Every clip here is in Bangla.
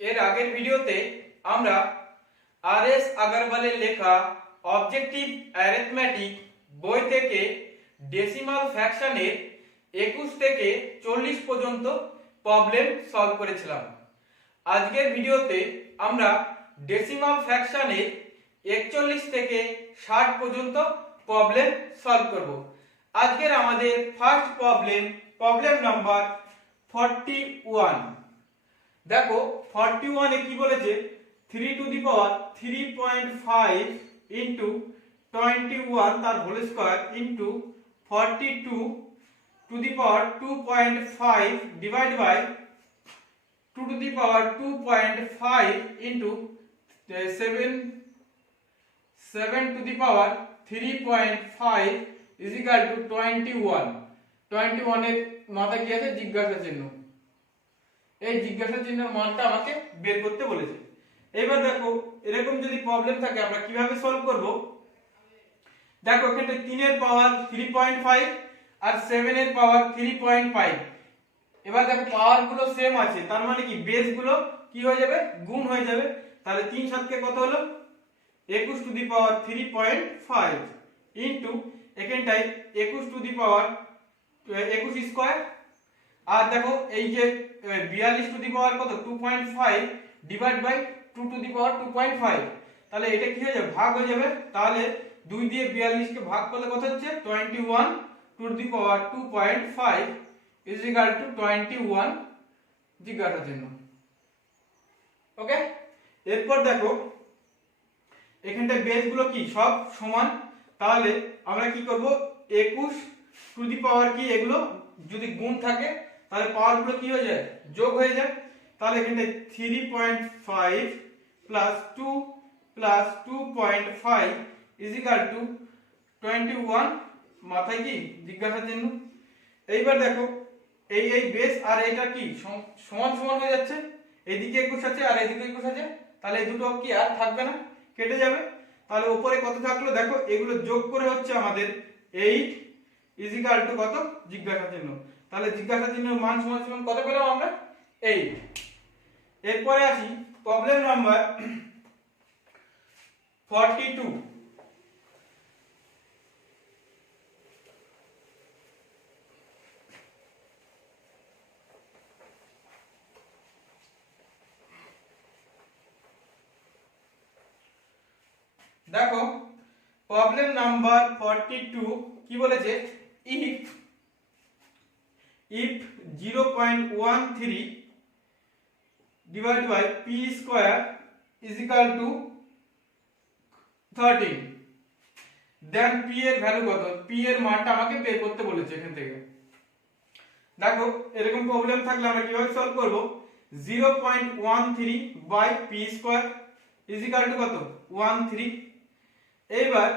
এর আগের ভিডিওতে আমরা আর.এস. আগরওয়ালের লেখা অবজেক্টিভ অ্যারিথমেটিক বই থেকে ডেসিমাল ফ্র্যাকশনের 21 থেকে 40 পর্যন্ত প্রবলেম সলভ করেছিলাম। আজকের ভিডিওতে আমরা ডেসিমাল ফ্র্যাকশনের 41 থেকে 60 পর্যন্ত প্রবলেম সলভ করব। আজকের আমাদের ফার্স্ট প্রবলেম নাম্বার 41। দেখো 41 এ কি বলেছে, 3 টু দি পাওয়ার 3.5 ইন্টু 21 তার whole square into 42 to the power 2.5 divide by 2 to the power 2.5 into 7 to the power 3.5 is equal to 21। 21 এর মাথায় কি আছে? জিজ্ঞাসা চিহ্ন। এই জিজ্ঞাসা চিহ্নের মানটা আমাকে বের করতে বলেছে। এবার দেখো এরকম যদি প্রবলেম থাকে আমরা কিভাবে সলভ করব। দেখো এখানে 3 এর পাওয়ার 3.5 আর 7 এর পাওয়ার 3.5। এবার দেখো পাওয়ার গুলো সেম আছে, তার মানে কি বেস গুলো কি হয়ে যাবে? গুণ হয়ে যাবে। তাহলে 3 7 কে কত হলো? 21 টু দি পাওয়ার 3.5 ইনটু এখানটায় 21 টু দি পাওয়ার 21 স্কয়ার। আর দেখো এই যে 42 টু দি পাওয়ার কত? 2.5 divide by 2 to the power 2.5। তাহলে এটা কি হয়ে যাবে? ভাগ হয়ে যাবে। তাহলে 2 দিয়ে 42 কে ভাগ করলে কত হচ্ছে? 21 two the power 2.5 is equal to 21 জিজ্ঞাসা চিহ্ন। ওকে, এরপর দেখো এখানটা বেস গুলো কি সব সমান। তাহলে আমরা কি করব? 21 টু দি পাওয়ার কি, এগুলো যদি গুণ থাকে তাহলে পাওয়ার গুলো কি হয়ে যায়? যোগ হয়ে যায়। তাহলে এখানে 3.5 plus 2 plus 2.5 is equal to 21 মাথায় কি জিজ্ঞাসা চিহ্ন। এইবার দেখো এই বেস আর এটা কি সমান সমান হয়ে যাচ্ছে। এইদিকে 21 আছে আর এইদিকে 21 আছে, তাহলে এই দুটো কি আর থাকবে না, কেটে যাবে। তাহলে উপরে কত থাকলো? দেখো এগুলো যোগ করে হচ্ছে আমাদের 8 ইজ ইকুয়াল টু কত? জিজ্ঞাসা চিহ্ন। তাহলে জিজ্ঞাসা চিহ্নের মান সমান সমান কত পেলাম আমরা? 8। এরপরে আসি প্রবলেম নাম্বার 42। দেখো প্রবলেম নাম্বার 42 কি বলেছে? if 0.13 divided by p square is equal to 13, then p এর ভ্যালু কত? p এর মানটা আমাকে বের করতে বলেছে এখান থেকে। দেখো এরকম প্রবলেম থাকলে আমরা কিভাবে সলভ করব? 0.13 by p square is equal to কত? 13। এইবার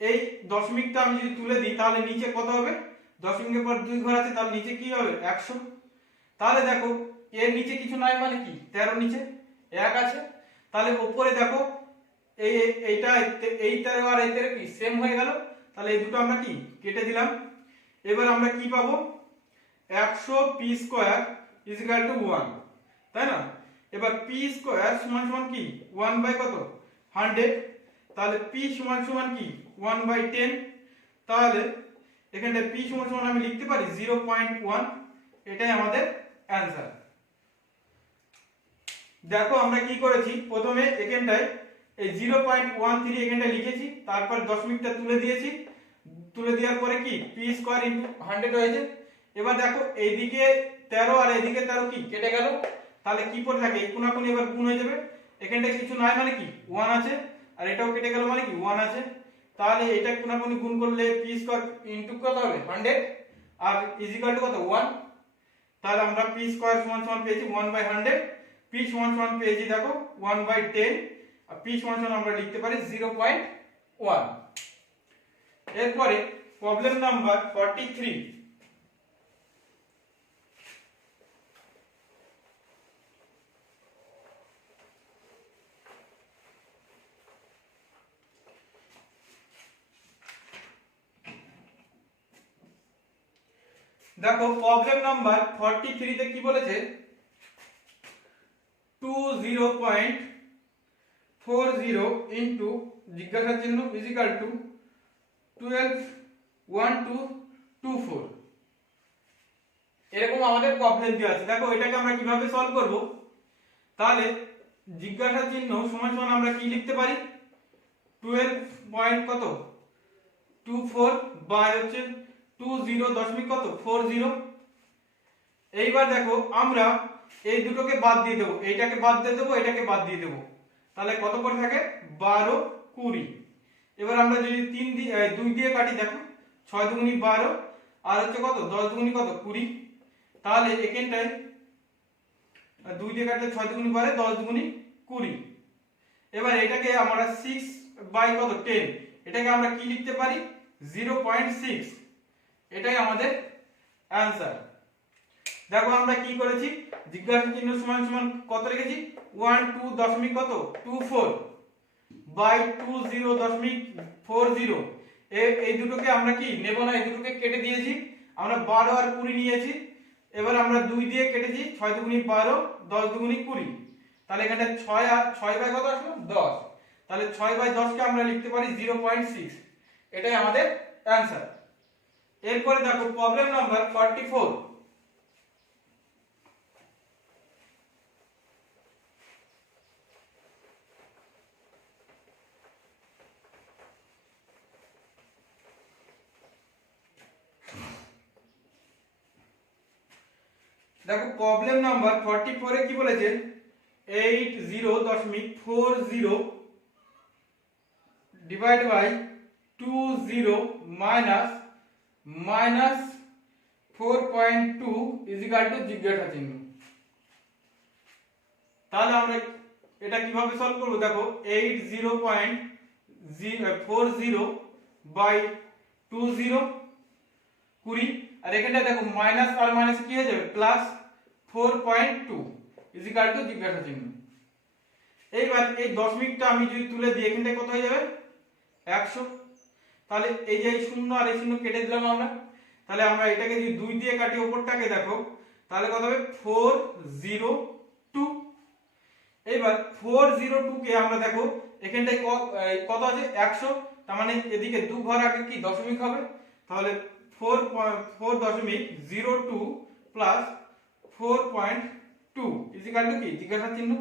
এই দশমিকটা আমি যদি তুলে দিই তাহলে নিচে কত হবে? দশমিকের পর 2 ঘর আছে, তাহলে নিচে কি হবে? 100। তাহলে দেখো এর নিচে কিছু নাই, মানে কি 13 নিচে 1 আছে। তাহলে উপরে দেখো এইটা এই 13 আর এই 13 কি সেম হয়ে গেল। তাহলে এই দুটো আমরা কি কেটে দিলাম। এবার আমরা কি পাবো? 100 P square is equal two 1, তাই না? এবার পি স্কয়ার সমান সমান কি 1 বাই কত? 100। তাহলে p সমান সমান কি 1 বাই 10। তাহলে এখানে p সমান সমান আমি লিখতে পারি 0.1। এটাই আমাদের অ্যানসার। দেখো আমরা কি করেছি, প্রথমে এখানটায় এই 0.13 এখানটায় লিখেছি, তারপর দশমিকটা তুলে দিয়েছি। তুলে দেওয়ার পরে কি p স্কয়ার ইনটু 100 হয়েছে। এবার দেখো এইদিকে 13 আর এইদিকে 13 কি কেটে গেল। তাহলে কি পড়ে থাকে? এই কোণাকুণি এবার গুণ হয়ে যাবে। এখানটায় কিছু নাই মানে কি 1 আছে, আর এটাও কেটে গেল মানে কি 1 আছে। তাহলে এটা কোণাকুণি গুণ করলে p স্কয়ার ইনটু কত হবে? 100 আর ইজ ইকুয়াল টু কত? 1। তাহলে আমরা p স্কয়ার সমান সমান পেয়েছি 1 বাই 100। p সমান সমান পেয়েছি দেখো 1 বাই 10 আর p সমান সমান আমরা লিখতে পারি 0.1। এরপরে প্রবলেম নাম্বার 43। দেখো প্রবলেম নাম্বার 43 তে কি বলেছে? 20.40 ইন্টু জিজ্ঞাসা চিহ্ন ইজিক্যাল টু 121224। এরকম আমাদের প্রবলেম দেওয়া আছে। দেখো এটাকে আমরা কিভাবে সলভ করব, তাহলে জিজ্ঞাসা চিহ্ন সমান সমান আমরা কি লিখতে পারি, 12 পয়েন্ট কত 24 বাই হচ্ছে 20 দশমিক কত 40। এইবার দেখো আমরা এই দুটোকে বাদ দিয়ে দেবো, এইটাকে বাদ দিয়ে দেবো, এটাকে বাদ দিয়ে দেবো, তাহলে কত করে থাকে 12 20। এবার আমরা যদি 2 দিয়ে কাটি, দেখো 6 দুগুনি 12 আর হচ্ছে কত 10 দুগুনি কত 20, তাহলে এখানটায় 2 দিয়ে কাটলে 6 দুগুনি 12 10 দুগুনি 20। এবার এটাকে আমরা 6 বাই কত 10, এটাকে আমরা কি লিখতে পারি 0.6, এটাই আমাদের অ্যানসার। দেখো আমরা কি করেছি, জিজ্ঞাসা চিহ্ন সমান সমান কত রেখেছি 12 দশমিক কত 24 বাই 20.40। এই দুটোকে আমরা কি নেব না, এই দুটোকে কেটে দিয়েছি, আমরা 12 আর 20 নিয়েছি। এবার আমরা 2 দিয়ে কেটেছি, 6 দুগুনি 12 10 দুগুনি 20, তাহলে এখানে 6 আর 6 বাই কত আসলো 10, তাহলে 6 বাই 10 কে আমরা লিখতে পারি 0.6, এটাই আমাদের অ্যানসার। এরপরে দেখো প্রবলেম নাম্বার 44। দেখো প্রবলেম নাম্বার 44 এ কি বলেছে 80.40 divide by 20 minus 4.2 is equal to জিজ্ঞাসা চিহ্ন। তাহলে আমরা এটা কিভাবে সলভ করব, দেখো 80.40 বাই 20 20, আর এখানটা দেখো মাইনাস আর মাইনাস কি হয়ে যাবে প্লাস 4.2 ইজিক্যাল টু জিজ্ঞাসা চিহ্ন। এইবার এই দশমিকটা আমি যদি তুলে দিই, এখানটায় কত হয়ে যাবে 100, তাহলে এই যে শূন্য আর এই শূন্য কেটে দিলাম আমরা, তাহলে আমরা এটাকে যদি 2 দিয়ে কাটি উপরটাকে দেখো, তাহলে কত হবে 402। এইবার 402 কে আমরা দেখো এখানটায় কত আছে 100, তার মানে এদিকে 2 ঘর আগে কি দশমিক হবে, তাহলে 4.02 প্লাস 4.2 ইজিক্যাল টু কি জিজ্ঞাসা চিহ্ন।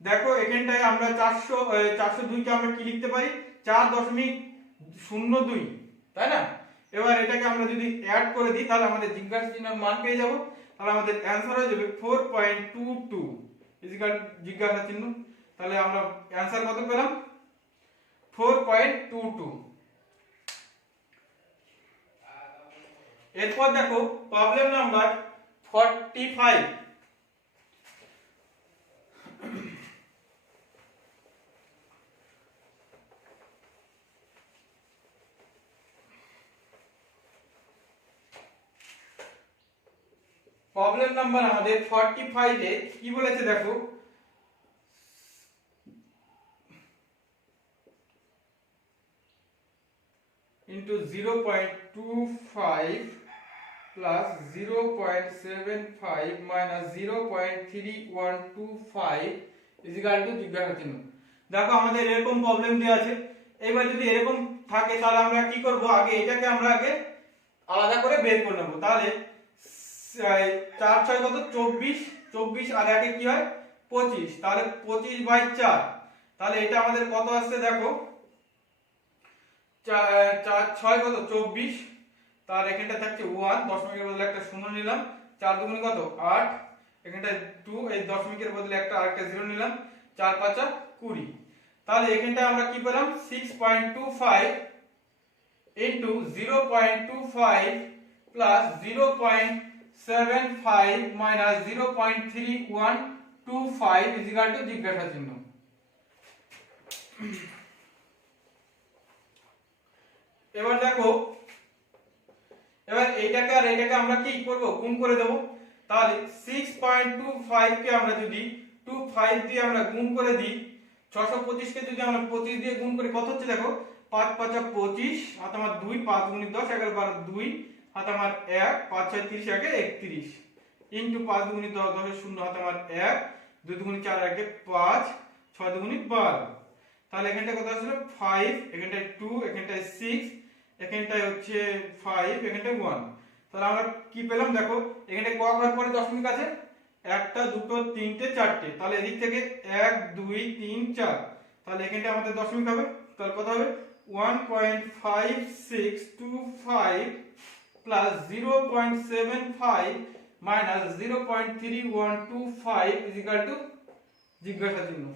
দেখো এখানটায় আমরা 402 কে আমরা কি লিখতে পারি 4.02, তাই না। এবার এটাকে আমরা যদি অ্যাড করে দিই, তাহলে আমাদের জিজ্ঞাসা চিহ্নের মান পেয়ে যাব, তাহলে আমাদের অ্যানসার হয়ে যাবে 4.22 ইজিক্যাল জিজ্ঞাসা চিহ্ন। তাহলে আমরা অ্যানসার কত পেলাম 4.22। এরপর দেখো প্রবলেম নাম্বার 45। প্রবলেম নাম্বার আমাদের 45 এ কি বলেছে দেখো into 0.25 plus 0.75 minus 0.3125 is equal to জিজ্ঞাসা চিহ্ন। দেখো আমাদের এরকম প্রবলেম দেওয়া আছে। এবার যদি এরকম থাকে তাহলে আমরা কি করব, আগে এটাকে আমরা আগে আলাদা করে বের করে নেব। তাহলে 4 6 কত 24, 24 আর 1 কি হয় 25, তাহলে 25/4, তাহলে এটা আমাদের কত আসছে দেখো 4 6 কত 24, তার এখানটা থাকছে 1, দশমিকের বদলে একটা শূন্য নিলাম, 4 দুগুণ কত 8, এখানটা 2, এই দশমিকের বদলে একটা আরেকটা 0 নিলাম, 4 5 20, তাহলে এখানটা আমরা কি পেলাম 6.25 into 0.25 plus 0.75 minus 0.3125 is equal to জিজ্ঞাসা চিহ্ন। এবার দেখো এবার এইটাকে আর এইটাকে আমরা কি করব গুণ করে দেব। তাহলে 6.25 কে আমরা যদি 25 দিয়ে আমরা গুণ করে দিই, 625 কে যদি আমরা 25 দিয়ে গুণ করি কত হচ্ছে দেখো 5 5 25, হাত আমার 2, 5 গুণ 10 11 12 2, হাত আমার 1, 5 6 30 1 31 ইন্টু 5 দুগুণে 10, 10 এর শূন্য হাতে আমার 1, 2 দুগুণে 4 একে 5, 6 দুগুণে 12। তাহলে এখানটায় কত আসলে 5, এখানটায় 2, এখানটায় 6, এখানটায় হচ্ছে 5, এখানটায় 1। তাহলে আমরা কি পেলাম দেখো, এখানটায় ক ঘর পরে দশমিক আছে, একটা, দুটো, তিনটে, চারটে। তাহলে এদিক থেকে 1, 2, 3, 4। তাহলে এখানটায় আমাদের দশমিক হবে। তাহলে কত হবে 1.5625 প্লাস 0.75 মাইনাস 0.3125 ইকুয়াল টু জিজ্ঞাসা চিহ্ন।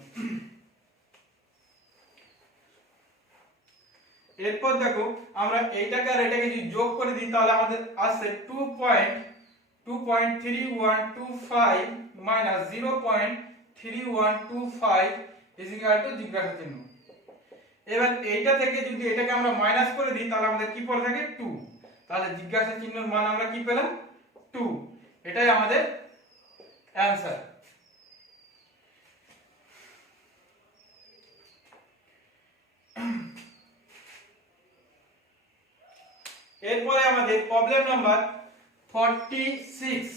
এরপর দেখো আমরা এইটাকে আর এটাকে যদি যোগ করে দিই তাহলে আমাদের আসছে 2.3125 মাইনাস 0.3125 ইকুয়াল টু জিজ্ঞাসা চিহ্ন। এবার এইটা থেকে যদি এটাকে আমরা মাইনাস করে দিই তাহলে আমাদের কি পড়ে থাকে 2। তাহলে জিজ্ঞাসা চিহ্নের মান আমরা কি পেলাম 2। এটাই আমাদের অ্যানসার। এরপরে আমাদের প্রবলেম নাম্বার 46।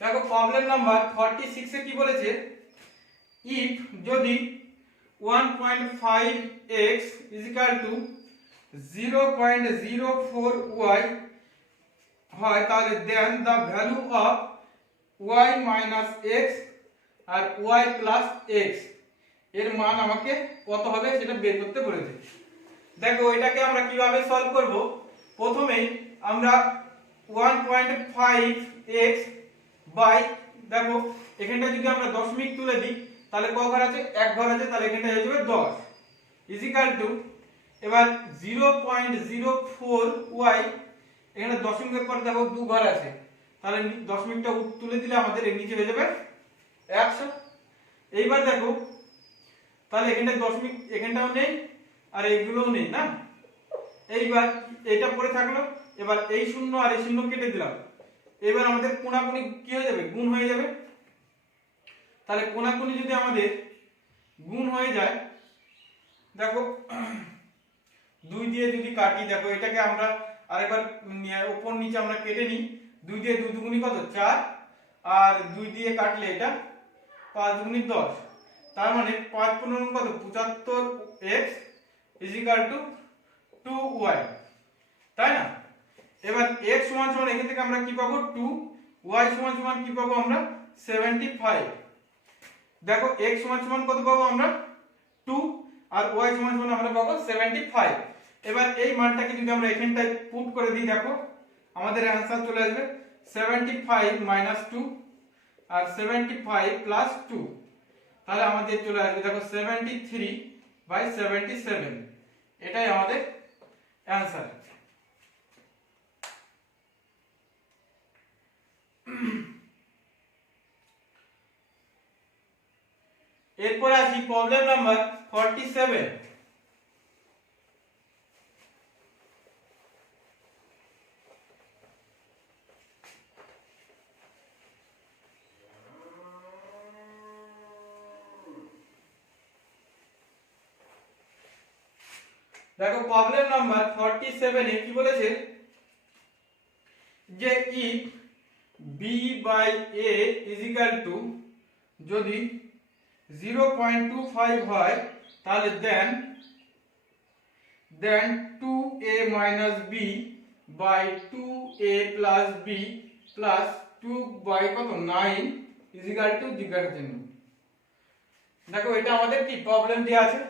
দেখো প্রবলেম নাম্বার 46 এ কি বলেছে, ইফ যদি 1.5x = 0.04y হয় তাহলে then the value of y minus x আর y প্লাস x এর মান আমাকে কত হবে সেটা বের করতে বলেছে। দেখো এটাকে আমরা কিভাবে সলভ করব, প্রথমেই আমরা 1.5x বাই, দেখো এখানটা যদি আমরা দশমিক তুলে দিই তাহলে ক ঘর আছে, এক ঘর আছে, তাহলে এখানটা হয়ে যাবে 10 ইকুয়াল টু, এবার 0.04y, এখানে দশমিকের পর দেখো দু ঘর আছে, তাহলে দশমিকটা তুলে দিলে আমাদের এর নিচে হয়ে যাবে 100। এইবার দেখো তাহলে এখানটা দশমিক এখানটাও নেই আর এইগুলোও নেই না, এইবার এইটা পড়ে থাকলো, এবার এই শূন্য আর এই শূন্য কেটে দিলাম, এবার আমাদের কোণাকুনি কি হয়ে যাবে, গুণ হয়ে যাবে। তাহলে কোণাকুনি যদি আমাদের গুণ হয়ে যায়, দেখো 2 দিয়ে যদি কাটি, দেখো এটাকে আমরা আরেকবার উপর নিচে আমরা কেটে নিই, 2 দিয়ে 2 দুগুণি কত 4, আর 2 দিয়ে কাটলে এটা 5 দুগুণি 10, তার মানে 5 15 কত 75x = 2y, তাই না। এবার x সমান সমান এখান থেকে আমরা কি পাবো 2, y সমান সমান কি পাবো আমরা 75। দেখো x সমান সমান কত পাবো আমরা 2 আর y সমান সমান আমরা পাবো 75। এবার এই মানটাকে যদি আমরা এখানটায় পুট করে দিই, দেখো আমাদের অ্যানসার চলে আসবে 75 মাইনাস 2 আর 75 প্লাস 2, তাহলে আমাদের চলে আসবে দেখো 73/77। এটাই আমাদের অ্যানসার। এরপর আসি প্রবলেম নাম্বার 47। দেখো প্রবলেম নাম্বার 47 এ কি বলেছে যে if b/a = যদি 0.25 হয় তাহলে দেন 2a - b by 2a plus b plus 2 by কত 9 = জিজ্ঞাসা চিহ্ন। দেখো এটা আমাদের কি প্রবলেম দেয়া আছে,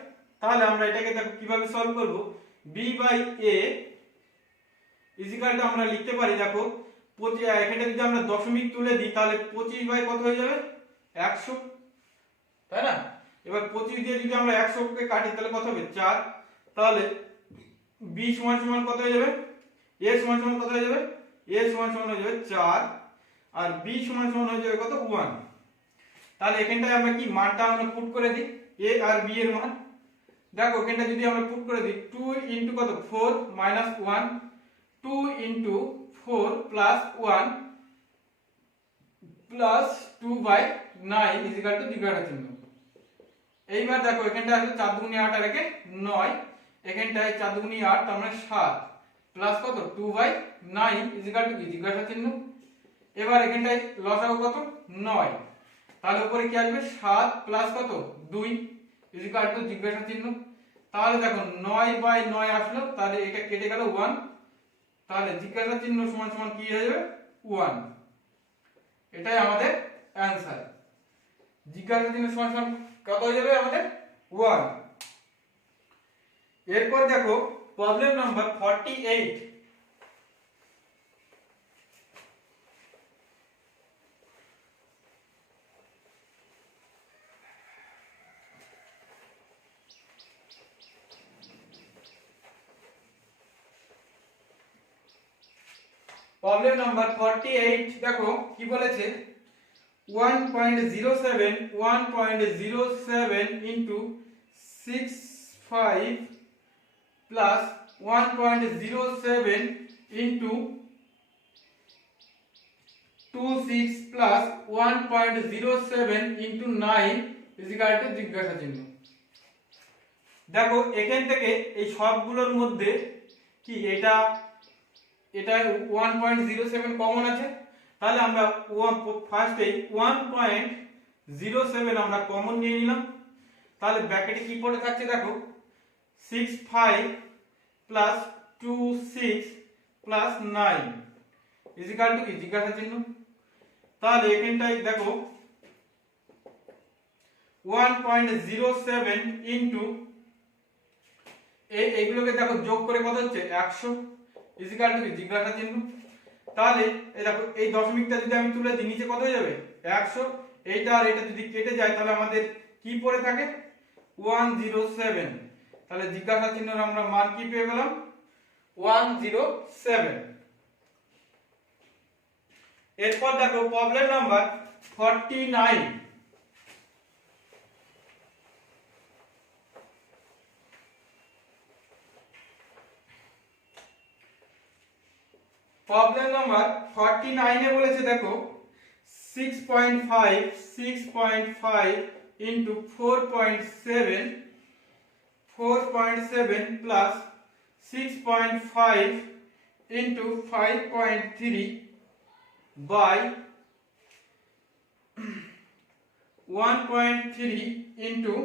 তাহলে আমরা এটাকে দেখো কিভাবে সলভ করব। b/a = আমরা লিখতে পারি, দেখো এখানে যদি আমরা দশমিক তুলে দিই তাহলে 25 বাই কত হয়ে যাবে 100, তাই না। এবার 25 দিয়ে যদি আমরা 100 কে কাটি তাহলে কত হবে 4, তাহলে b সমান সমান কত হয়ে যাবে, a সমান সমান কত হয়ে যাবে, a সমান সমান হয়ে যাবে 4 আর b সমান সমান হয়ে যাবে কত 1। তাহলে এখানটায় আমরা কি মানটা আমরা পুট করে দিই a আর b এর মান। দেখো এখানটা যদি আমরা পুট করে দিই 2 ইনটু কত 4 মাইনাস 1, 2 ইনটু 4 প্লাস 1 প্লাস 2/9 = জিজ্ঞাসা চিহ্ন। এইবার দেখো এখানটা আসলে 4 দুগুণে 8 আর একে 9, এখানটায় 4 দুগুণে 8 তার মানে 7 প্লাস কত 2/9 ইজিক্যাল টু কি জিজ্ঞাসা চিহ্ন। এবার এখানটায় লসাগু কত 9, তাহলে উপরে কি আসবে 7 প্লাস কত 2 ইজিক্যাল টু জিজ্ঞাসা চিহ্ন। তাহলে দেখো 9/9 আসলো, তাহলে এটা কেটে গেল 1, তাহলে জিজ্ঞাসা চিহ্ন সমান সমান কি হয়ে যাবে 1। এটাই আমাদের অ্যানসার। জিজ্ঞাসা চিহ্ন সমান সমান কত হয়ে যাবে আমাদের 1। এরপর দেখো প্রবলেম নাম্বার 48। প্রবলেম নাম্বার 48 দেখো কি বলেছে 1.07 into 65 plus 1.07 into 26 plus 1.07 into 9 is equal to জিজ্ঞাসা চিহ্ন। দেখো এখান থেকে এই সবগুলোর মধ্যে কি এটা 1.07 কমন আছে, তাহলে আমরা ফার্স্টে 1.07 আমরা কমন নিয়ে নিলাম। তাহলে ব্র্যাকেটে কি পড়ে থাকছে দেখো 65 plus 26 plus 9 is equal two কি জিজ্ঞাসা চিহ্ন। তাহলে এখানটায় দেখো 1.07 ইনটু এইগুলোকে দেখো যোগ করে কত হচ্ছে 100 ইজ ইকুয়াল টু কি জিজ্ঞাসা চিহ্ন। তাহলে এই দেখো এই দশমিকটা যদি আমি তুলে দিই নিচে কত হয়ে যাবে 100, এইটা আর এটা যদি কেটে যায় তাহলে আমাদের কি পড়ে থাকে 107, তাহলে জিজ্ঞাসা চিহ্নের আমরা মান কি পেয়ে গেলাম 107। এরপর দেখো প্রবলেম নাম্বার 49। প্রবলেম নাম্বার 49 এ বলেছে দেখো 6.5 into 4.7 plus 6.5 into 5.3 by 1.3 into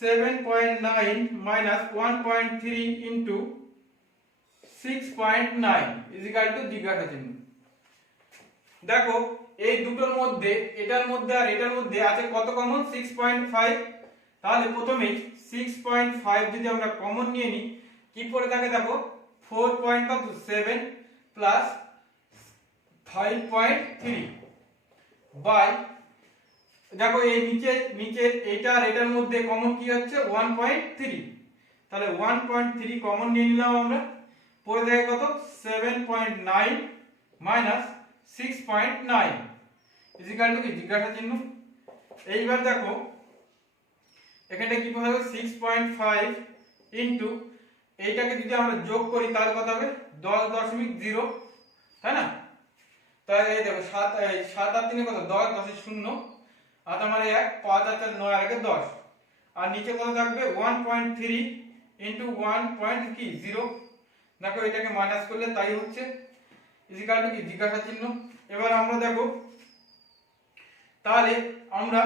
7.9 minus 1.3 into 6.9 is equal to জিজ্ঞাসা চিহ্ন। দেখো এই দুটোর মধ্যে এটার মধ্যে আর এটার মধ্যে আছে কত কমন 6.5, তাহলে প্রথমেই 6.5 যদি আমরা কমন নিয়ে নিই কি পড়ে থাকে দেখো 4.7 প্লাস 5.3 বাই দেখো এই নিচের এটা আর এটার মধ্যে কমন কি হচ্ছে 1.3, তাহলে 1.3 কমন নিয়ে নিলাম আমরা, পড়ে থাকে কত 7.9 মাইনাস 6.9 ইজ ইকুয়াল টু কি জিজ্ঞাসা চিহ্ন। এইবার দেখো এখানটা কি হবে 6.5 ইনটু এইটাকে যদি আমরা যোগ করি তাহলে কত হবে 10.0, তাই না? তাহলে এই দেখো 7 আর 3 কত 10, 10 এর 0 আর তার মানে 1, 5 আর 4 9 আর 1 10, আর নিচে কত থাকবে 1.3 ইনটু 1.0, দেখো এটাকে মাইনাস করলে তাই হচ্ছে ইজ ইকুয়াল টু কি জিজ্ঞাসা চিহ্ন। এবার আমরা দেখো তাহলে আমরা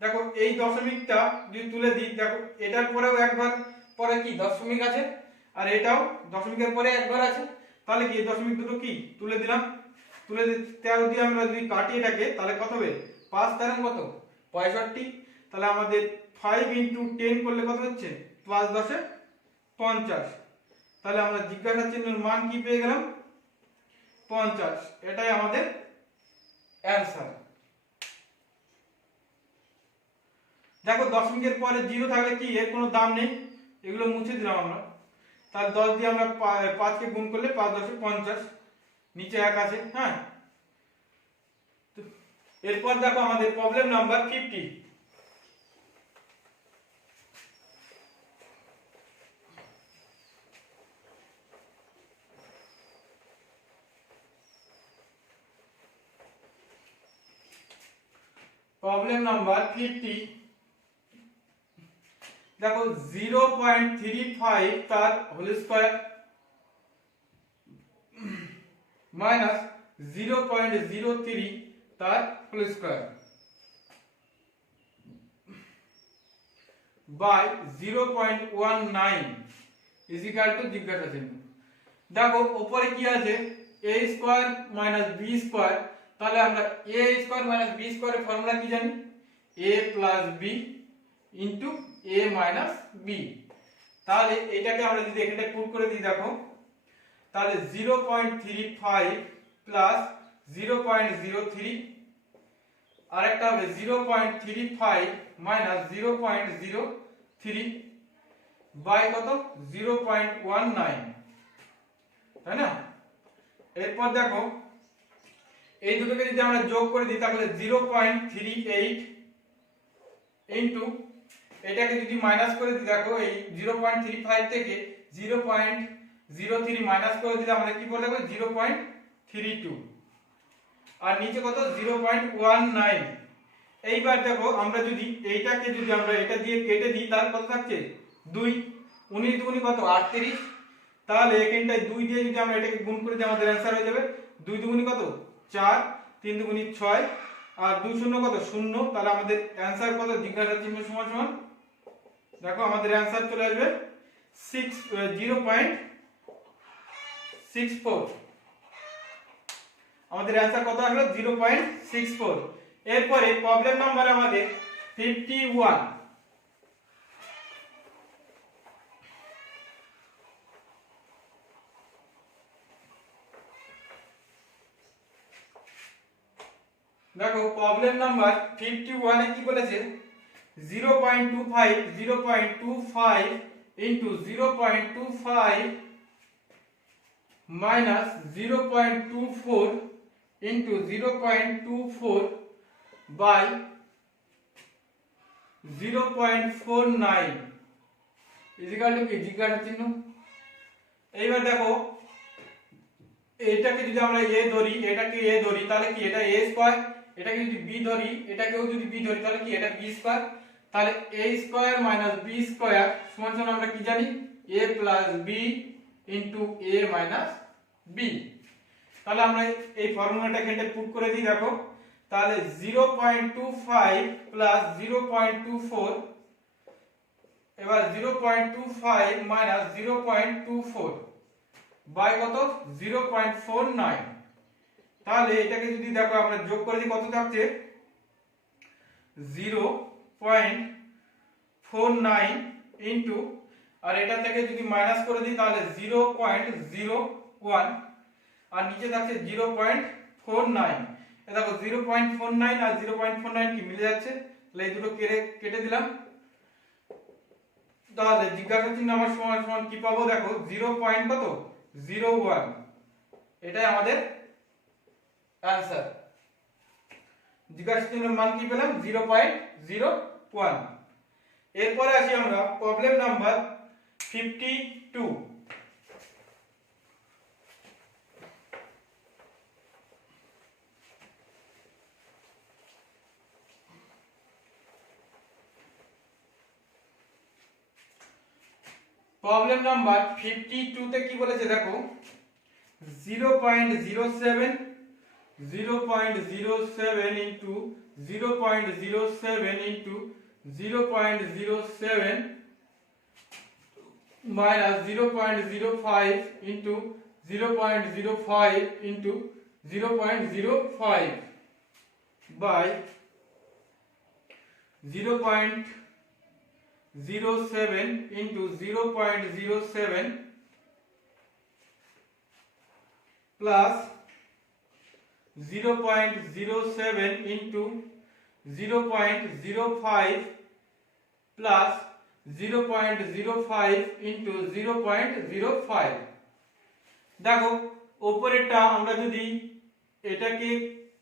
দেখো এই দশমিকটা যদি তুলে দিই দেখো এটার পরেও একবার পরে কি দশমিক আছে আর এটাও দশমিকের পরে একবার আছে, তাহলে কি এই দশমিক দুটো কি তুলে দিলাম, তুলে 13 দিয়ে আমরা যদি কাটি এটাকে তাহলে কত হবে 5 13 কত 65, তাহলে আমাদের 5 ইনটু 10 করলে কত হচ্ছে 5 10 50, তাহলে আমরা জিজ্ঞাসা চিহ্নের মান কি পেয়ে গেলাম 50। এটাই আমাদের অ্যানসার। দেখো দশমিকের পরে 0 থাকলে কি এর কোনো দাম নেই, এগুলো মুছে দিলাম আমরা, তাহলে 10 দিয়ে আমরা 5 কে গুণ করলে 5 10 50, নিচে 1 আছে, হ্যাঁ। এরপর দেখো আমাদের প্রবলেম নাম্বার 50। প্রবলেম নাম্বার 50 দেখো 0.35 তার হোল স্কয়ার মাইনাস 0.03 তার whole square by 0.19 is equal to জিজ্ঞাসা চিহ্ন। দেখো উপরে কি আছে a square minus b square, তাহলে আমরা a স্কয়ার মাইনাস b স্কয়ারের ফর্মুলা কি জানি, a plus b into a minus b। তাহলে এটাকে আমরা যদি এখানে পুট করে দিই দেখো, তাহলে 0.35 প্লাস 0.03 আরেকটা হবে 0.35 মাইনাস 0.03 বাই কত 0.19, তাই না। এরপর দেখো এই দুটোকে যদি আমরা যোগ করে দিই তাহলে 0.38 ইনটু এটাকে যদি মাইনাস করে দিই দেখো এই 0.35 থেকে 0.03 মাইনাস করে দিলে আমাদের কি পড়ে যাবে 0.32 আর নিচে কত 0.19। এইবার দেখো আমরা যদি এইটাকে যদি আমরা এটা দিয়ে কেটে দিই তাহলে কত থাকছে 2, 19 দুগুনি কত 38, তাহলে এখানটায় 2 দিয়ে যদি আমরা এটাকে গুণ করে দিই আমাদের অ্যানসার হয়ে যাবে 2 দুগুনি কত 4, 3 দুগুনি 6 আর 2 শূন্য কত 0, তাহলে আমাদের অ্যানসার কত জিজ্ঞাসা চিহ্ন সমান সমান দেখো আমাদের অ্যানসার চলে আসবে 0.64। আমাদের অ্যানসার কত আসলো 0.64। এরপরে প্রবলেম নাম্বার আমাদের 51। দেখো প্রবলেম নাম্বার 51 এ কি বলেছে 0.25 into 0.25 minus 0.24 into 0.24 by 0.49 is equal to কি জিজ্ঞাসা চিহ্ন। এইবার দেখো এটাকে যদি আমরা a ধরি এটাকে a ধরি তাহলে কি এটা a স্কয়ার, এটাকে যদি b ধরি এটাকেও যদি b ধরি তাহলে কি এটা b স্কয়ার, তাহলে a square minus b square সমান সমান আমরা কি জানি a plus b into a minus b। তাহলে আমরা এই ফর্মুলাটা এখানে পুট করে দিই দেখো, তাহলে 0.25 প্লাস 0.24 এবার 0.25 মাইনাস 0.24 বাই কত 0.49, তাহলে এটাকে যদি দেখো আমরা যোগ করে দিই কত থাকছে 0.49 ইনটু আর এটা থেকে যদি মাইনাস করে দিই তাহলে 0.01 আর নিচে থাকছে 0.49। এই দেখো 0.49 আর 0.49 কি মিলে যাচ্ছে, তাহলে এই দুটো কেটে দিলাম, তাহলে জিজ্ঞাসা চিহ্ন আমার সমান সমান কি পাবো দেখো 0.01, এটাই আমাদের आंसर। জিজ্ঞাসা চিহ্নের মান কি পেলাম 0.01। এরপরে আসি আমরা প্রবলেম নাম্বার 52। প্রবলেম নাম্বার 52 তে কি বলেছে দেখো 0.07 into 0.07 into 0.07 minus 0.05 into 0.05 into 0.05 by 0.07 into 0.07 plus 0.07 into 0.05 plus 0.05 into 0.05। দেখো উপরেরটা আমরা যদি এটাকে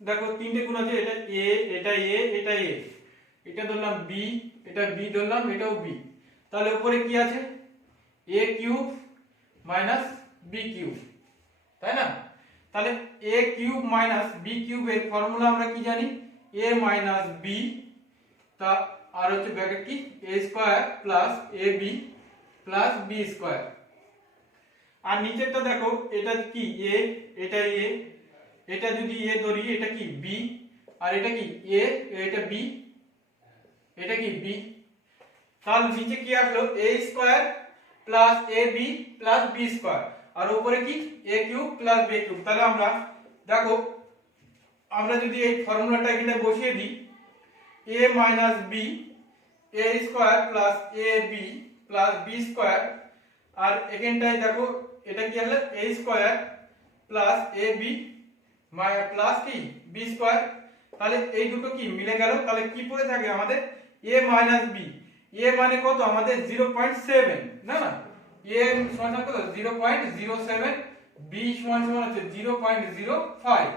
দেখো তিনটে গুণ আছে, এটা a এটা a এটা a, এটা ধরলাম b এটা b ধরলাম এটাও b, তাহলে উপরে কি আছে a cube minus b cube, তাই না। তাহলে a কিউব মাইনাস b কিউবের ফর্মুলা আমরা কি জানি a মাইনাস b, তা আর হচ্ছে ব্র্যাকেট কি a square plus ab plus b square. আর নিচেরটা দেখো এটা কি a, এটা a, এটা যদি a ধরি এটা কি b, আর এটা কি a, এটা b, এটা কি b। তাহলে নিচে কি আসলো a square plus ab plus b square, আর উপরে কি a cube plus b cube. তাহলে আমরা দেখো আমরা যদি এই ফর্মুলাটা এখানে বসিয়ে দিই a minus b a square plus ab plus b square, আর এখানটায় দেখো এটা কি হলো a square plus ab plus কি b স্কয়ার। তাহলে এই দুটো কি মিলে গেল, তাহলে কি পড়ে থাকে আমাদের a মাইনাস b। a মানে কত আমাদের 0.7, না না a সমান কত 0.07, b সমান হচ্ছে 0.05।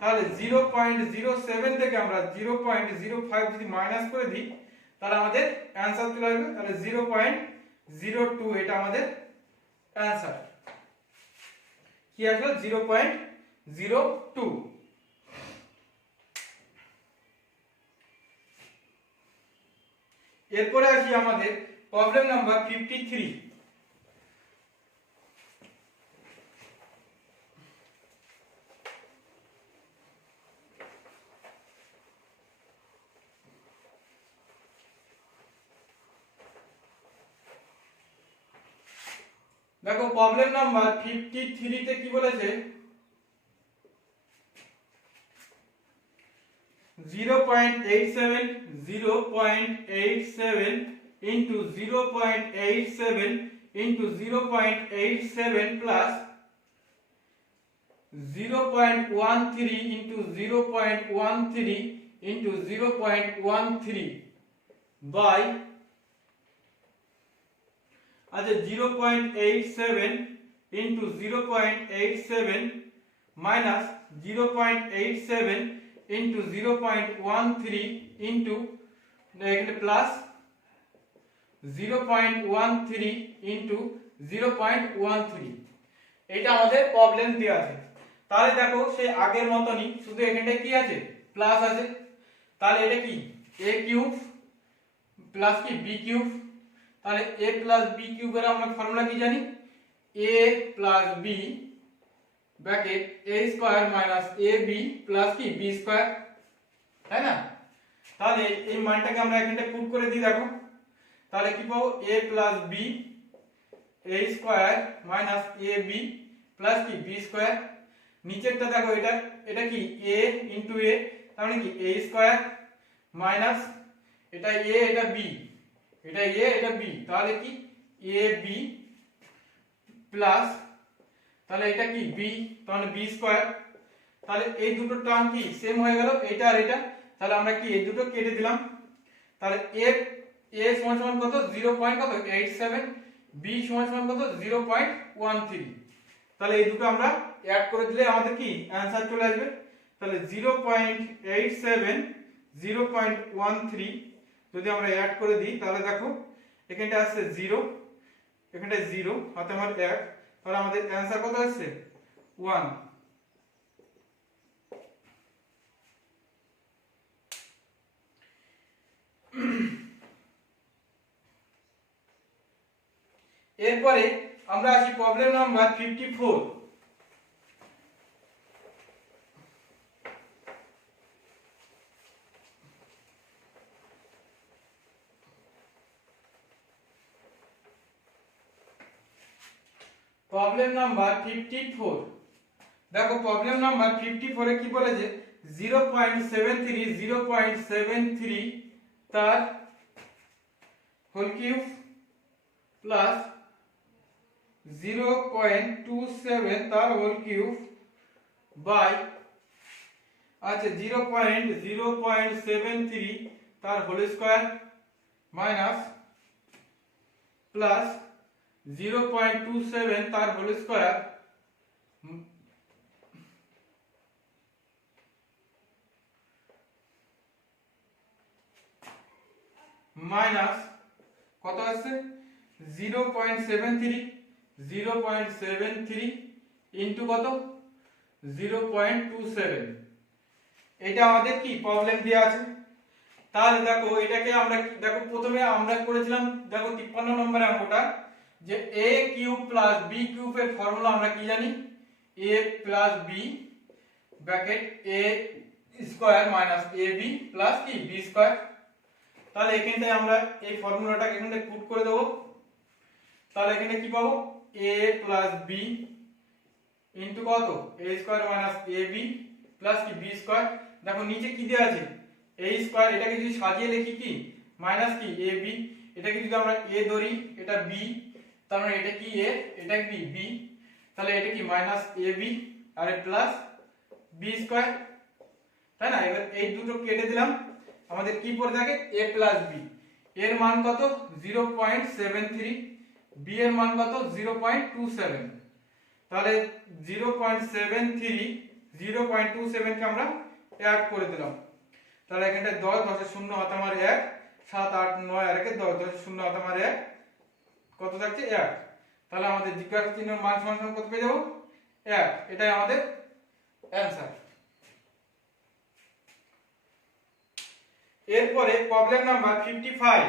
তাহলে 0.07 থেকে আমরা 0.05 যদি মাইনাস করে দিই তাহলে আমাদের অ্যানসার চলে আসবে, তাহলে 0.02 এটা আমাদের অ্যানসার কি আসলো 0.02। এরপরে আসি আমাদের প্রবলেম নাম্বার 53। দেখো প্রবলেম নাম্বার 53 তে কি বলেছে 0.87 into 0.87 into 0.87 plus 0.13 into 0.13 into 0.13 by আচ্ছা 0.87 into 0.87 minus 0.87 into 0.13 into এখানে প্লাস 0.13 into 0.13। এটা আমাদের প্রবলেম দেয়া আছে। তাহলে দেখো সেই আগের মতনই, শুধু এখানটা কি আছে প্লাস আছে। তাহলে এটা কি a কিউব প্লাস কি b কিউব। তাহলে a প্লাস b কিউবের আমরা ফর্মুলা কি জানি a plus b bracket a square minus ab plus কি b স্কয়ার, তাই না। তাহলে এই মানটাকে আমরা এখানে পুট করে দিই দেখো, তাহলে কি পাবো a plus b a square minus ab plus কি b স্কয়ার। নিচেরটা দেখো এটা কি a ইনটু a, তার মানে কি a স্কয়ার মাইনাস এটা a এটা b, এটা a এটা b, তাহলে কি ab প্লাস তাহলে এটা কি b, তাহলে b স্কয়ার। তাহলে এই দুটো টার্ম কি সেম হয়ে গেল এটা আর এটা, তাহলে আমরা কি এই দুটো কেটে দিলাম। তাহলে a সমান সমান কত 0.87, b সমান সমান কত 0.13। তাহলে এই দুটো আমরা অ্যাড করে দিলে আমাদের কি অ্যানসার চলে আসবে। তাহলে 0.87 0.13 যদি আমরা অ্যাড করে দিই তাহলে দেখো এখানটা আসছে 0, এখানটা 0 হাতে আমার 1, তাহলে আমাদের অ্যানসার কত আসছে 1। এরপরে আমরা আসি প্রবলেম নাম্বার 54। প্রবলেম নাম্বার 54 দেখো প্রবলেম নাম্বার 54 এ কি বলেছে 0.73 তার হোল কিউব প্লাস 0.27 তার হোল কিউব বাই আচ্ছা 0.73 তার হোল স্কয়ার মাইনাস প্লাস 0.27 তার হোল স্কয়ার মাইনাস কত আসছে 0.73 ইনটু কত 0.27। এটা আমাদের কি প্রবলেম দেয়া আছে। তাহলে দেখো এটাকে আমরা দেখো প্রথমে আমরা করেছিলাম দেখো 53 নম্বরের অঙ্কটা যে a cube plus b cube এর ফর্মুলা আমরা কি জানি a plus b bracket a square minus ab plus কি b স্কয়ার। তাহলে এখানটায় আমরা এই ফর্মুলাটাকে এখানে পুট করে দেব। তাহলে এখানে কি পাবো a প্লাস b ইনটু কত a square minus ab plus কি b স্কয়ার। দেখো নিচে কি দেয়া আছে a স্কয়ার, এটাকে যদি সাজিয়ে লিখি কি মাইনাস কি ab, এটাকে যদি আমরা a ধরি এটা b, তার মানে এটা কি a এটা কি b, তাহলে এটা কি মাইনাস ab আর প্লাস b স্কয়ার, তাই না। এবার এই দুটো কেটে দিলাম, আমাদের কি পড়ে থাকে a প্লাস b, এর মান কত 0.73, b এর মান কত 0.27, তাহলে 0.73 কে আমরা অ্যাড করে দিলাম। তাহলে এখানটা 10 10 0 হাতে আমার 1 7 8 9 আর একে 10 10 0 হাতে আমার 1 কত থাকছে 1। তাহলে আমাদের জিজ্ঞাসা চিহ্নের মান সমান কত পেয়ে যাব 1, এটাই আমাদের অ্যানসার। এরপরে প্রবলেম নাম্বার 55।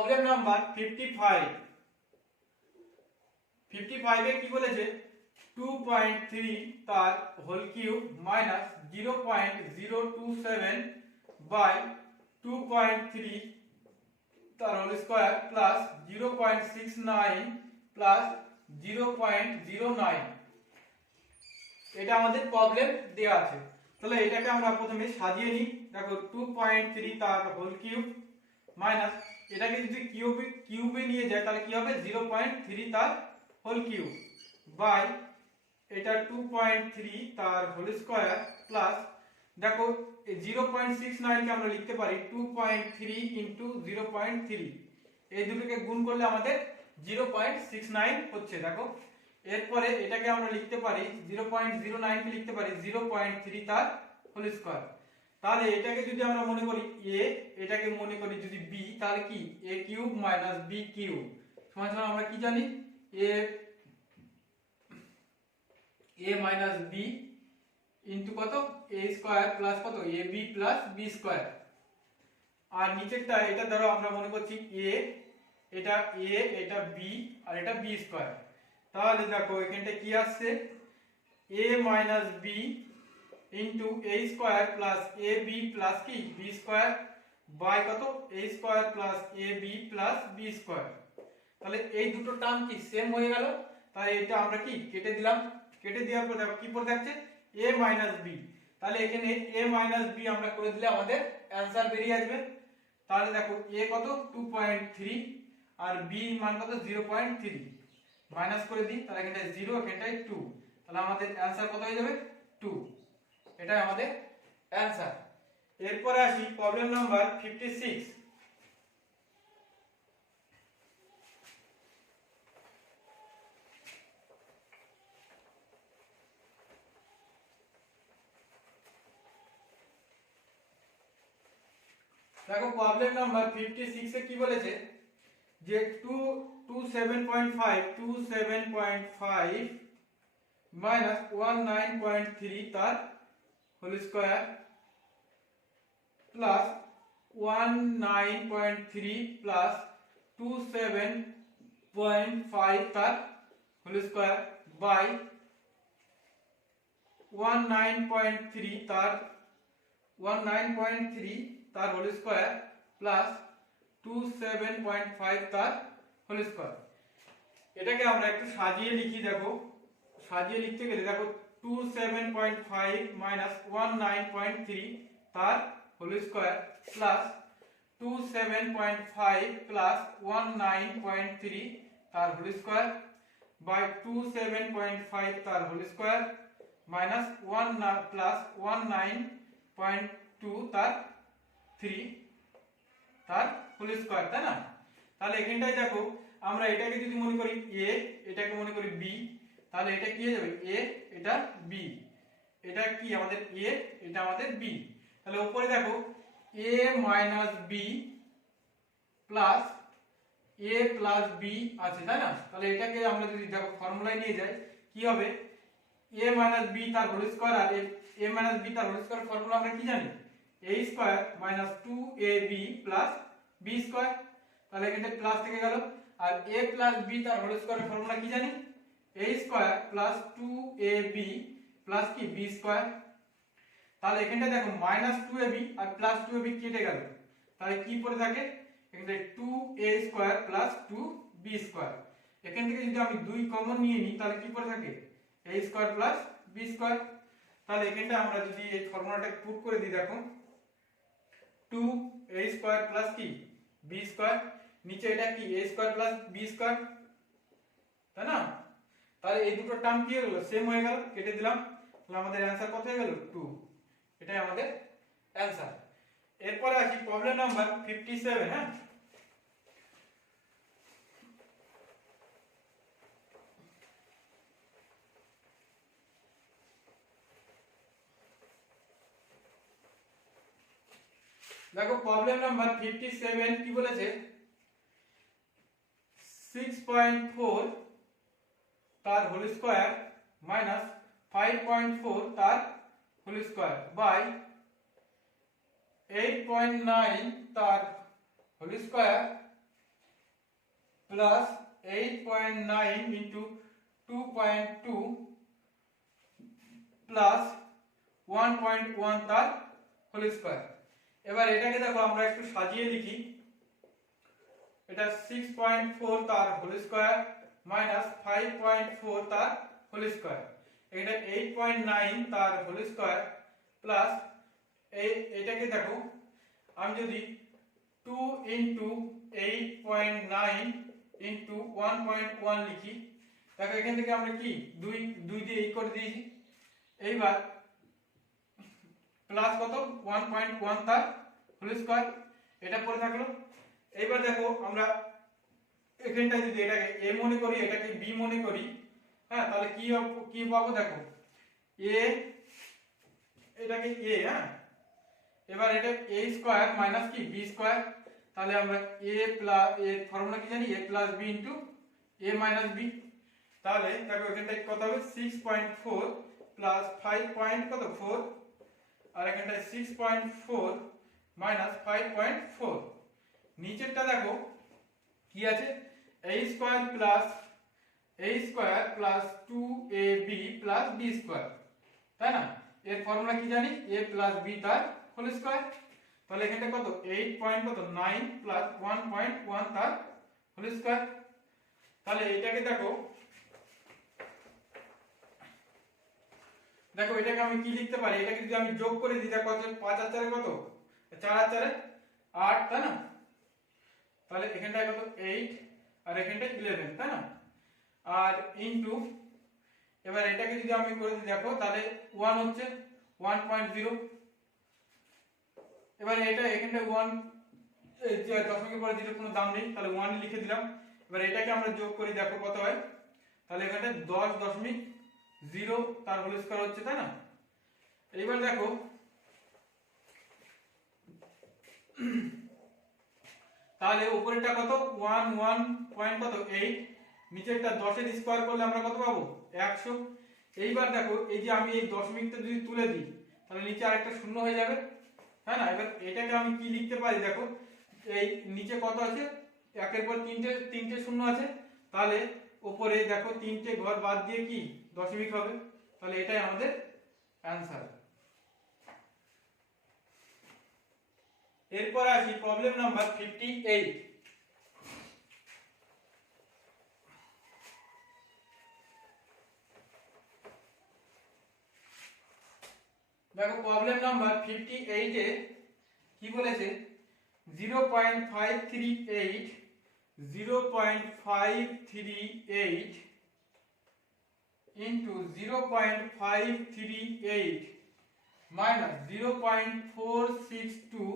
প্রবলেম নাম্বার 55 এ কি বলেছে 2.3 তার হোল কিউব মাইনাস 0.027 বাই 2.3 তার হোল স্কয়ার প্লাস 0.69 প্লাস 0.09, এটা আমাদের প্রবলেম দেয়া আছে। তাহলে এটাকে আমরা প্রথমে সাজিয়ে নিই। দেখো 2.3 তার হোল কিউব মাইনাস এটাকে যদি কিউবে নিয়ে যায় তাহলে কি হবে 0.3 তার হোল কিউব বাই এটা 2.3 তার হোল স্কয়ার প্লাস দেখো 0.69 কে আমরা লিখতে পারি 2.3 ইনটু 0.3, এই দুটোকে গুণ করলে আমাদের 0.69 হচ্ছে। দেখো এরপরে এটাকে আমরা লিখতে পারি 0.09 কে লিখতে পারি 0.3 তার হোল স্কয়ার। তাহলে এটাকে যদি আমরা মনে করি a, এটাকে মনে করি যদি b, তাহলে কি a cube minus b cube সমান সমান আমরা কি জানি a মাইনাস b ইনটু কত a স্কয়ার প্লাস কত ab প্লাস b স্কয়ার। আর নিচেরটা এটা ধরো আমরা মনে করছি a, এটা a, এটা b আর এটা b স্কয়ার। তাহলে দেখো এখানটা কি আসছে a minus b into a square plus ab plus কি b স্কয়ার বাই কত a square plus ab plus b square. তাহলে এই দুটো টার্ম কি সেম হয়ে গেল, তাই এটা আমরা কি কেটে দিলাম। কেটে দেওয়ার পর দেখো কি পড়ে থাকছে a মাইনাস b, তাহলে এখানে a মাইনাস b আমরা করে দিলে আমাদের অ্যানসার বেরিয়ে আসবে। তাহলে দেখো a কত 2.3 আর b মান কত 0.3, মাইনাস করে দিই তাহলে এখানটায় 0 এখানটায় 2, তাহলে আমাদের অ্যানসার কত হয়ে যাবে 2, এটাই আমাদের অ্যানসার। এরপরে আসি প্রবলেম নাম্বার 56। দেখো প্রবলেম নাম্বার 56 এ কি বলেছে যে 27.5 মাইনাস 19.3 তার হোল স্কয়ার প্লাস 19.3 প্লাস 27.5 তার হোল স্কয়ার বাই 19.3 তার হোল স্কয়ার প্লাস 27.5 তার হোল স্কয়ার। এটাকে আমরা একটু সাজিয়ে লিখি। দেখো সাজিয়ে লিখতে গেলে দেখো 27.5 মাইনাস 19.3 তার হোল স্কয়ার প্লাস 27.5 প্লাস 19.3 তার হোল স্কয়ার বাই 27.5 তার হোল স্কয়ার মাইনাস 1 প্লাস 19.2 তার 3 তার হোল স্কয়ার, তাই না। তাহলে এখানটায় দেখো আমরা এটাকে যদি মনে করি a, এটাকে মনে করি b, তাহলে এটা কি হয়ে যাবে a, এটা b, এটা কি আমাদের a, এটা আমাদের b। তাহলে উপরে দেখো a minus b plus a plus b আছে, তাই না? তাহলে এটাকে আমরা যদি দেখো ফর্মুলায় নিয়ে যাই কি হবে, a মাইনাস b তার হোল স্কয়ার, আর a মাইনাস b তার হোল স্কয়ার ফর্মুলা আমরা কি জানি, a square minus 2ab plus b square. তাহলে এখানে প্লাস থেকে গেল, আর a প্লাস b তার হোল স্কয়ারের ফর্মুলা কি জানি, a square plus 2ab plus কি b স্কয়ার। তাহলে এখানটা দেখো মাইনাস 2ab আর প্লাস 2ab কেটে গেল, তাহলে কি পড়ে থাকে এখানে 2a square plus 2b square. এখান থেকে যদি আমি 2 কমন নিয়ে নিই তাহলে কি পড়ে থাকে a square plus b square. তাহলে এখানটা আমরা যদি এই ফর্মুলাটা পুট করে দিই, দেখো 2a স্কয়ার প্লাস কি b স্কয়ার, নিচে এটা কি a square plus b square, তাই না? তাহলে এই দুটো টার্ম কি হয়ে গেল, সেম হয়ে গেল, কেটে দিলাম। তাহলে আমাদের অ্যানসার কত হয়ে গেল 2, এটাই আমাদের অ্যানসার। এরপরে আসি প্রবলেম নাম্বার 57। হ্যাঁ, দেখো প্রবলেম নাম্বার 57 কি বলেছে, 6.4 তার হোল স্কয়ার মাইনাস 5.4 তার হোল স্কয়ার বাই 8.9 তার whole square plus 8.9 into 2.2 plus 1.1 তার হোল স্কয়ার। এবার এটাকে দেখো আমরা একটু সাজিয়ে লিখি, এটা 6.4 তার হোল স্কয়ার মাইনাস 5.4 তার হোল স্কয়ার, এটা 8.9 তার হোল স্কয়ার প্লাস এটাকে দেখো আমি যদি 2 ইনটু 8.9 ইনটু 1.1 লিখি, দেখো এখান থেকে আমরা কি 2 দিয়ে এই করে দিয়েছি। এইবার প্লাস কত 1.1 তার হোল স্কয়ার, এটা পড়ে থাকলো। এইবার দেখো আমরা এখানটা যদি এটাকে a মনে করি, এটাকে b মনে করি, হ্যাঁ, তাহলে কি পাবো দেখো a, এটাকে a, হ্যাঁ, এবার এটা a স্কয়ার মাইনাস কি b স্কয়ার। তাহলে আমরা a প্লাস a ফর্মুলা কি জানি, a plus b into a minus b। তাহলে দেখো এখানটায় কত হবে 6.4 প্লাস 5.4 আর এখানটায় 6.4 মাইনাস 5.4। নিচেরটা দেখো কি আছে, a square plus 2ab plus b square, তাই না? এর ফর্মুলা কি জানি, a প্লাস b তার হোল স্কয়ার। তাহলে এখানটা কত 8.9 প্লাস 1.1 তার হোল স্কয়ার। তাহলে এটাকে দেখো এটাকে আমি কি লিখতে পারি, এটাকে যদি আমি যোগ করে দিই দেখো 5 আর 4 কত 4 আর 4 8, তাই না? তাহলে এখানটায় কত 8 আর এখানটায় 11, তাই না? আর ইনটু এবার এটাকে যদি আমি করে দিই দেখো তাহলে 1 হচ্ছে 1.0। এবার এটা এখানটায় 1 দশমিকের পরে দিলে কোনো দাম নেই, তাহলে 1 লিখে দিলাম। এবার এটাকে আমরা যোগ করি দেখো কত হয়, তাহলে এখানে 10.0 তার হোল স্কয়ার হচ্ছে, তাই না? এইবার দেখো তাহলে উপরেরটা কত 1.8, নিচেরটা 10 এর স্কয়ার করলে আমরা কত পাবো 100। এইবার দেখো এই যে আমি এই দশমিকটা যদি তুলে দিই তাহলে নিচে আরেকটা শূন্য হয়ে যাবে, তাই না? এবার এটাকে আমি কি লিখতে পারি দেখো, এই নিচে কত আছে, একের পর তিনটে শূন্য আছে, তাহলে উপরে দেখো তিনটে ঘর বাদ দিয়ে কি দশমিক হবে, তাহলে এটাই আমাদের অ্যানসার। এরপর আসি প্রবলেম নাম্বার 58। দেখো প্রবলেম নাম্বার 58 এ কি বলেছে, 0.538 into 0.538 minus 0.462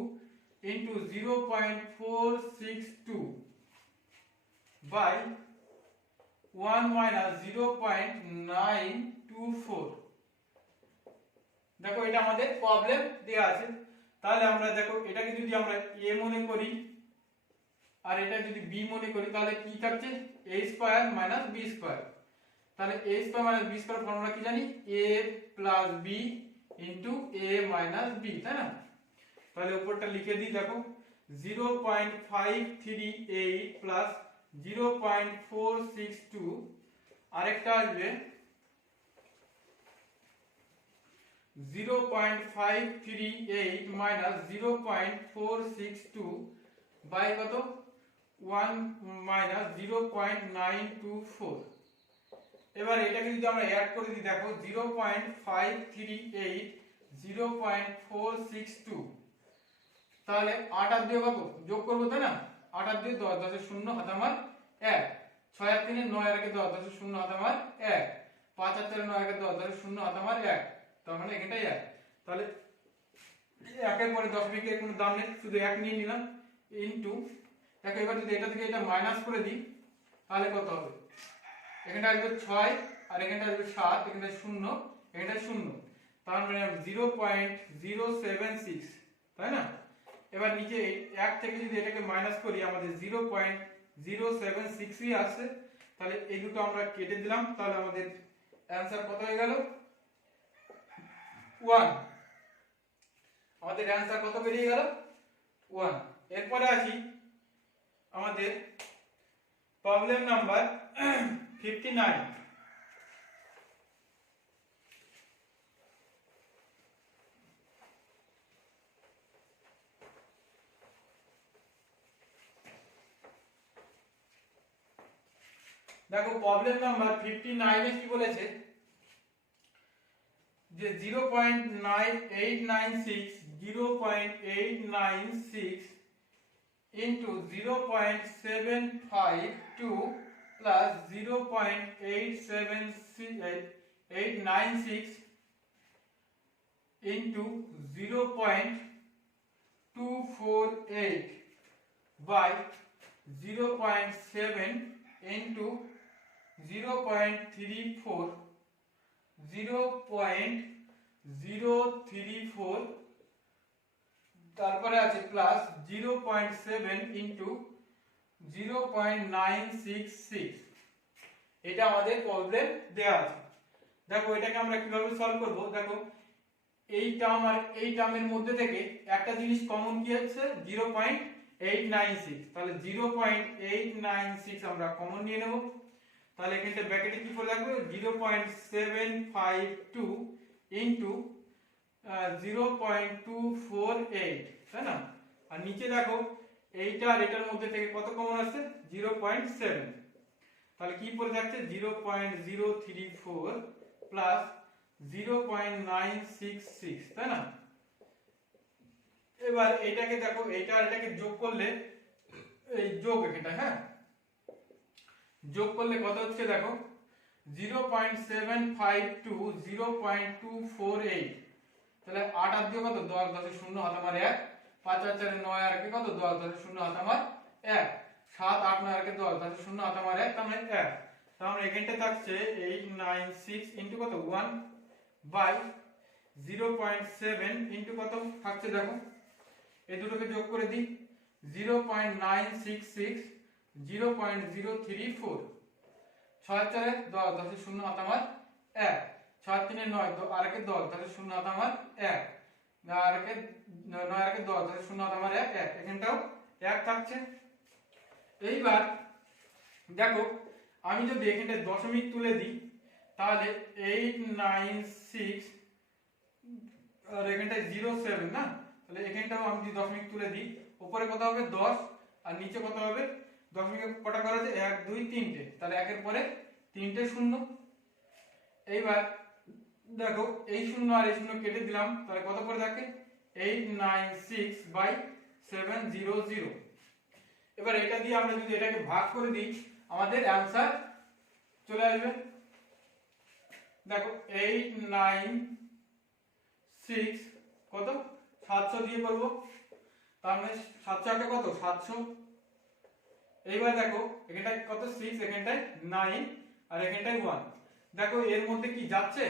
into 0.462 by 1 minus 0.924। দেখো এটা আমাদের প্রবলেম দেয়া আছে। তাহলে আমরা দেখো এটাকে যদি আমরা a মনে করি, আর এটা যদি b মনে করি তাহলে কি থাকছে a square minus b square. তাহলে a square minus b square formula কি জানি a plus b into a minus b, তাই না? তাহলে উপরটা লিখে দিই, দেখো 0.538 প্লাস 0.462, আরেকটা আসবে 0.538 মাইনাস 0.462 বাই কত 1 মাইনাস 0.924। এবার এটাকে যদি আমরা অ্যাড করে দিই, দেখো 0.538 0.462, তাহলে 8 আর 2 কত যোগ করবো, তাই না? 8 আর 2 10, 10 এর 0 হাতে আমার 1, 6 আর 3 9 আর 1 10, 10 এর 0 হাতে আমার 1, 5 আর 4 9 আর 1 10, 10 এর 0 হাতে আমার 1, তার মানে এখানটাই 1। তাহলে 1 এর পরে দশমিকের কোনো দাম নেই, শুধু 1 নিয়ে নিলাম ইনটু, দেখো এবার যদি এটা থেকে এটা মাইনাস করে দিই তাহলে কত হবে, এখানটা আসবে 6 আর এখানটা আসবে 7, এখানটা 0, এখানটা 0, তার মানে 0.076, তাই না? এবার নিচে 1 থেকে যদি এটাকে মাইনাস করি আমাদের 0.076ই আসছে, তাহলে এই দুটো আমরা কেটে দিলাম, তাহলে আমাদের অ্যানসার কত হয়ে গেল 1। আমাদের অ্যানসার কত বেরিয়ে গেল 1। এরপরে আসি আমাদের প্রবলেম নাম্বার 59। দেখো প্রবলেম নাম্বার 59 এ কি বলেছে যে 0.896 into 0.752 plus 0.896 into 0.248 by 0.7 into 0.34 0.034, তারপরে আছে প্লাস 0.7 ইনটু 0.966। এটা আমাদের প্রবলেম দেয়া আছে। দেখো এটাকে আমরা কিভাবে সলভ করব, দেখো এই টার্ম আর এই টার্মের মধ্যে থেকে একটা জিনিস কমন কি আছে 0.896, তাহলে 0.896 আমরা কমন নিয়ে নেব। তাহলে এখানটা ব্র্যাকেটে কি করে রাখবো 0.752 ইনটু 0.248, তাই না? আর নিচে দেখো এইটা আর এটার মধ্যে থেকে কত কমন আসছে 0.7, তাহলে কি পড়ে থাকছে 0.034 প্লাস 0.966, তাই না? এবার এটাকে দেখো এটা আর এটাকে যোগ করলে এই যোগ এখানটা, হ্যাঁ যোগ করলে কত হচ্ছে দেখো 0.752 0.248, তাহলে 8 আর 2 কত 10, 10 এর 0 হাতে আমার 1, 5 আর 4 9 আর 1 কত 10, 10 এর 0 হাতে আমার 1, 7 8 9 আর 1 10, 10 এর 0 হাতে আমার 1, তার মানে 1। তার মানে এখানটা থাকছে 896 ইনটু কত 1 বাই 0.7 ইনটু কত থাকছে দেখো এই দুটোকে যোগ করে দিই 0.966 0.034, 6 4 10, 10 এর 0 হাতে আমার 1, 6 3 9 আর 1 10, তাহলে 0 হাতে আমার 1, আর 1 9 আর 1 10, তাহলে 0 হাতে আমার 1, 1 এখানটাও 1 থাকছে। এইবার দেখো আমি যদি এখানটা দশমিক তুলে দিই তাহলে 896 আর এখানটায় 07 না, তাহলে এখানটাও আমি যদি দশমিক তুলে দিই উপরে কত হবে 10 আর নিচে কত হবে দশমিকে কটা করা আছে 1 2 3টে, তাহলে একের পরে 3টে শূন্য। এইবার দেখো এই শূন্য আর এই শূন্য কেটে দিলাম, তাহলে কত পড়ে থাকে 896/700। এবার এটা দিয়ে আমরা যদি এটাকে ভাগ করে দিই আমাদের অ্যানসার চলে আসবে। দেখো 896 কত 700 দিয়ে করব, তার মানে 700 টা কত 700। এইবার দেখো এখানটায় কত 6, এখানটায় 9 আর এখানটায় 1, দেখো এর মধ্যে কি যাচ্ছে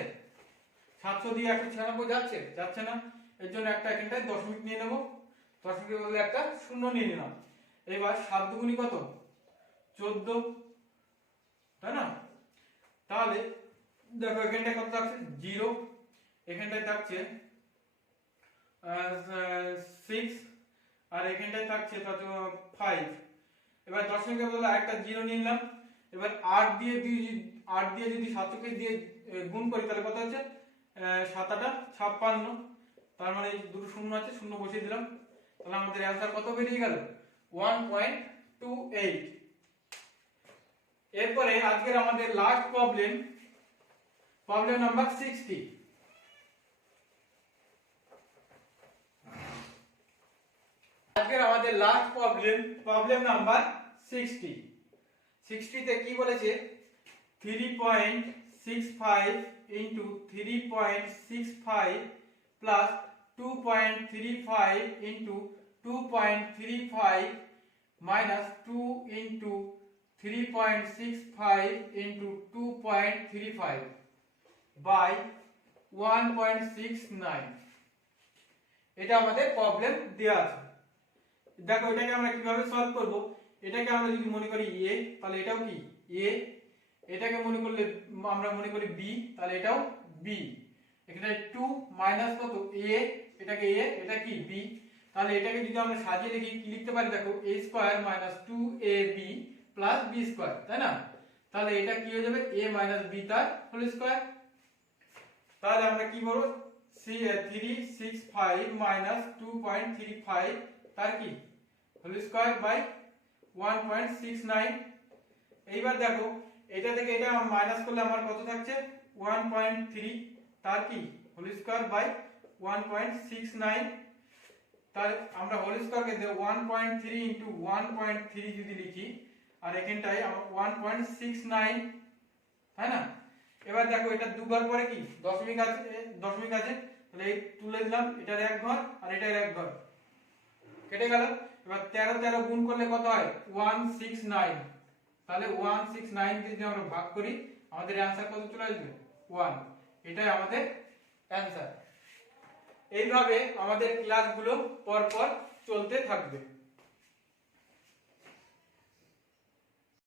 700 দিয়ে 196 যাচ্ছে যাচ্ছে না, এর জন্য একটা এখানটায় দশমিক নিয়ে নেব, দশমিকের বদলে একটা শূন্য নিয়ে নিলাম। এবার 7 দুগুনি কত 14, তাই না? তাহলে দেখো এখানটায় কত থাকছে 0, এখানটায় থাকছে 6, আর এখানটায় থাকছে কত 5। এবার দশমিকের বদলে আরেকটা 0 নিয়ে নিলাম। এবার 8 দিয়ে যদি 7কে দিয়ে গুণ করি তাহলে কত হচ্ছে 7 8 56। তার মানে এই দুটো শূন্য আছে, শূন্য বসিয়ে দিলাম। তাহলে আমাদের অ্যানসার কত বেরিয়ে গেল 1.28। এরপরে আজকের আমাদের লাস্ট প্রবলেম নাম্বার 60। আজকের আমাদের লাস্ট প্রবলেম নাম্বার 60। 60 তে কি বলেছে 3.65 into 3.65 plus 2.35 into 2.35 minus 2 into 3.65 into 2.35 by 1.69। এটা আমাদের প্রবলেম দেয়া আছে। দেখো এটাকে আমরা কিভাবে সলভ করব। এটাকে আমরা যদি মনে করি a, তাহলে এটাও কি a। এটাকে আমরা মনে করি b, তাহলে এটাও b। এখানে 2 মাইনাস কত a, এটাকে a, এটা কি b। তাহলে এটাকে যদি আমরা সাজিয়ে লিখি কি লিখতে পারি দেখো a square minus 2ab plus b square, তাই না? তাহলে এটা কি হয়ে যাবে a মাইনাস b তার হোল স্কয়ার। তাহলে আমরা কি বলবো 365 মাইনাস 2.35 তার কি হোল স্কয়ার বাই 1.69। এইবার দেখো এটা থেকে এটা মাইনাস করলে আমার কত থাকছে 1.3 তার কি হোল স্কয়ার বাই 1.69। তাহলে আমরা হোল স্কয়ারকে 1.3 ইনটু 1.3 যদি লিখি আর এখানটায় 1.69, তাই না? এবার দেখো এটা দুবার পরে কি দশমিক আছে, তাহলে এই তুলে দিলাম, এটার এক ঘর আর এটার এক ঘর কেটে গেল। এবার 13 13 গুণ করলে কত হয় 169। তাহলে 169 দিয়ে যদি আমরা ভাগ করি আমাদের অ্যানসার কত চলে আসবে 1। এটাই আমাদের অ্যানসার। এইভাবে আমাদের ক্লাসগুলো পর পর চলতে থাকবে।